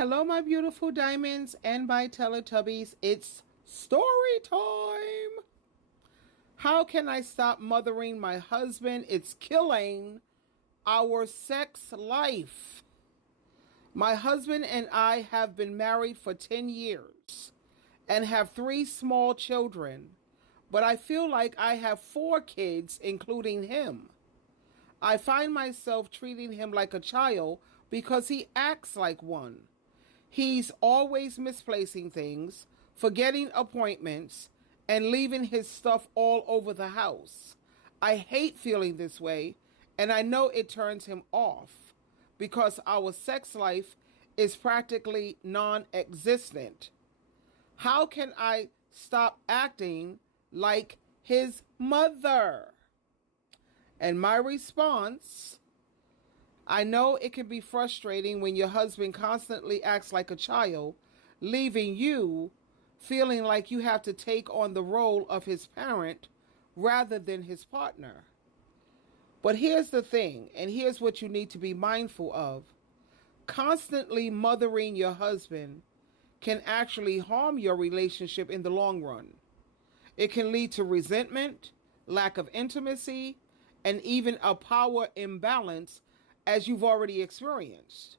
Hello, my beautiful diamonds and my Teletubbies. It's story time. How can I stop mothering my husband? It's killing our sex life. My husband and I have been married for 10 years and have three small children, but I feel like I have four kids, including him. I find myself treating him like a child because he acts like one. He's always misplacing things, forgetting appointments, and leaving his stuff all over the house. I hate feeling this way, and I know it turns him off because our sex life is practically non existent. How can I stop acting like his mother? And my response, I know it can be frustrating when your husband constantly acts like a child, leaving you feeling like you have to take on the role of his parent rather than his partner. But here's the thing, and here's what you need to be mindful of. Constantly mothering your husband can actually harm your relationship in the long run. It can lead to resentment, lack of intimacy, and even a power imbalance as you've already experienced.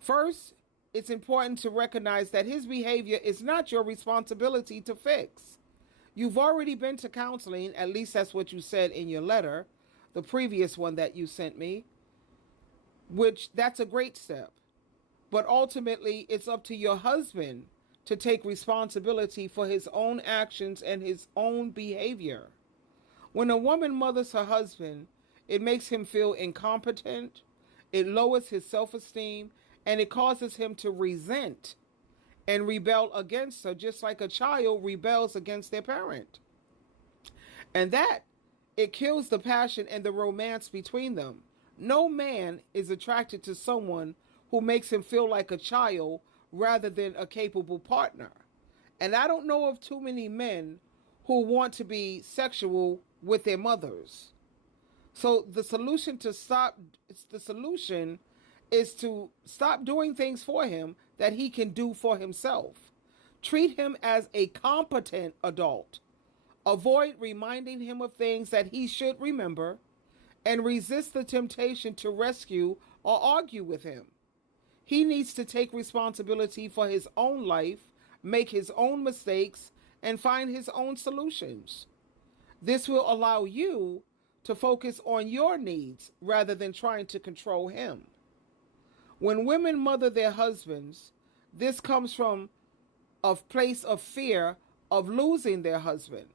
First, it's important to recognize that his behavior is not your responsibility to fix. You've already been to counseling, at least that's what you said in your letter, the previous one that you sent me, which that's a great step. But ultimately, it's up to your husband to take responsibility for his own actions and his own behavior. When a woman mothers her husband, it makes him feel incompetent, it lowers his self-esteem, and it causes him to resent and rebel against her, just like a child rebels against their parent. And that, it kills the passion and the romance between them. No man is attracted to someone who makes him feel like a child rather than a capable partner. And I don't know of too many men who want to be sexual with their mothers. So the solution is to stop doing things for him that he can do for himself. Treat him as a competent adult. Avoid reminding him of things that he should remember, and resist the temptation to rescue or argue with him. He needs to take responsibility for his own life, make his own mistakes, and find his own solutions. This will allow you to focus on your needs rather than trying to control him. When women mother their husbands, this comes from a place of fear of losing their husband,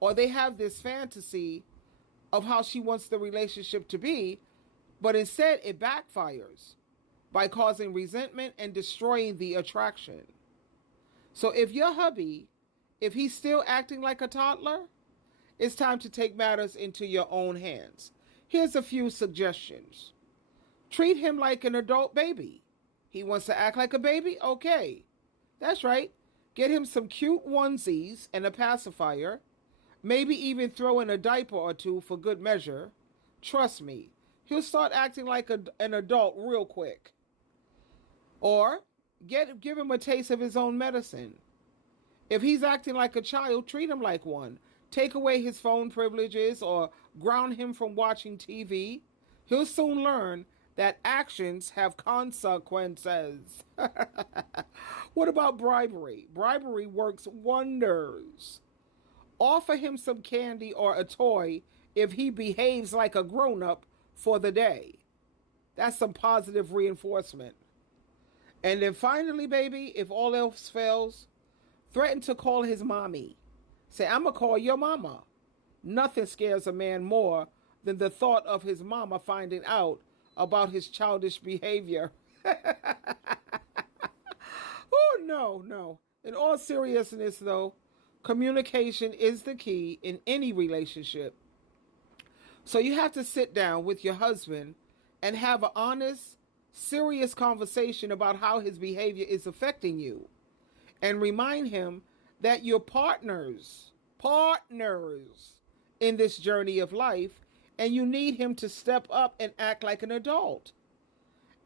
or they have this fantasy of how she wants the relationship to be, but instead it backfires by causing resentment and destroying the attraction. So if he's still acting like a toddler, it's time to take matters into your own hands. Here's a few suggestions. Treat him like an adult baby. He wants to act like a baby? Okay. That's right. Get him some cute onesies and a pacifier. Maybe even throw in a diaper or two for good measure. Trust me, he'll start acting like an adult real quick. Or give him a taste of his own medicine. If he's acting like a child, treat him like one. Take away his phone privileges or ground him from watching TV. He'll soon learn that actions have consequences. What about bribery? Bribery works wonders. Offer him some candy or a toy if he behaves like a grown-up for the day. That's some positive reinforcement. And then finally, baby, if all else fails, threaten to call his mommy. Say, I'm going to call your mama. Nothing scares a man more than the thought of his mama finding out about his childish behavior. Oh, no. In all seriousness, though, communication is the key in any relationship. So you have to sit down with your husband and have an honest, serious conversation about how his behavior is affecting you. And remind him that you're partners in this journey of life, and you need him to step up and act like an adult.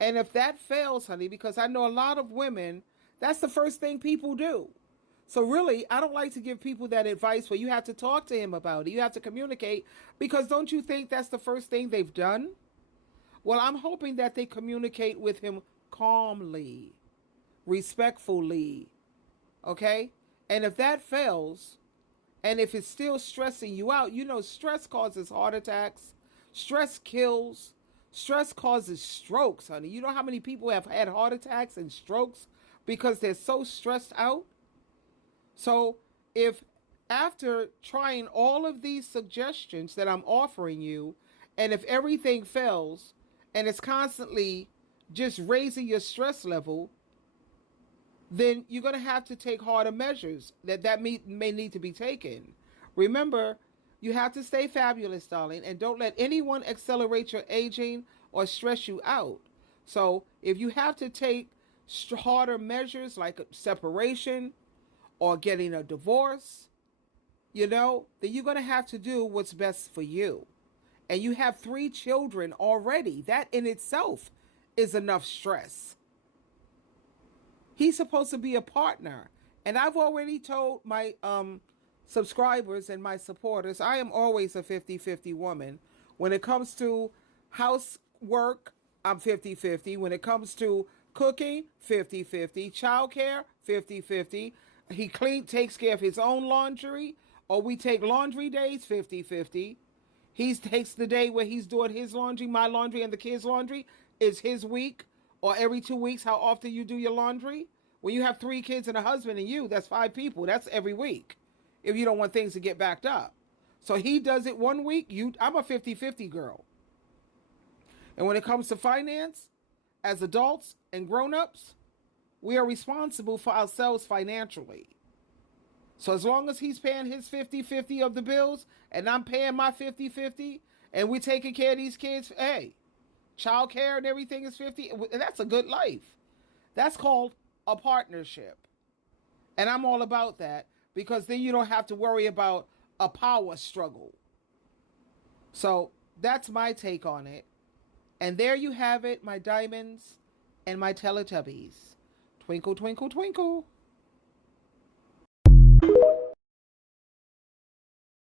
And if that fails, honey, because I know a lot of women, that's the first thing people do. So really, I don't like to give people that advice where you have to talk to him about it. You have to communicate, because don't you think that's the first thing they've done? Well, I'm hoping that they communicate with him calmly, respectfully, okay? And if that fails, and if it's still stressing you out, you know, stress causes heart attacks, stress kills, stress causes strokes, honey. You know how many people have had heart attacks and strokes because they're so stressed out? So, if after trying all of these suggestions that I'm offering you, and if everything fails and it's constantly just raising your stress level, then you're going to have to take harder measures that may need to be taken. Remember, you have to stay fabulous, darling, and don't let anyone accelerate your aging or stress you out. So, if you have to take harder measures like separation, or getting a divorce, you know, then you're going to have to do what's best for you. And you have 3 children already. That in itself is enough stress. He's supposed to be a partner. And I've already told my subscribers and my supporters, I am always a 50-50 woman. When it comes to housework, I'm 50-50. When it comes to cooking, 50-50. Childcare, 50-50. He takes care of his own laundry, or we take laundry days, 50-50. He takes the day where he's doing his laundry, my laundry, and the kids' laundry is his week, or every 2 weeks, how often you do your laundry. When you have 3 kids and a husband and you, that's 5 people. That's every week, if you don't want things to get backed up. So he does it 1 week. I'm a 50-50 girl. And when it comes to finance, as adults and grown-ups, we are responsible for ourselves financially. So as long as he's paying his 50-50 of the bills and I'm paying my 50-50 and we're taking care of these kids, hey, child care and everything is 50, and that's a good life. That's called a partnership. And I'm all about that, because then you don't have to worry about a power struggle. So that's my take on it. And there you have it, my diamonds and my Teletubbies. Twinkle, twinkle, twinkle.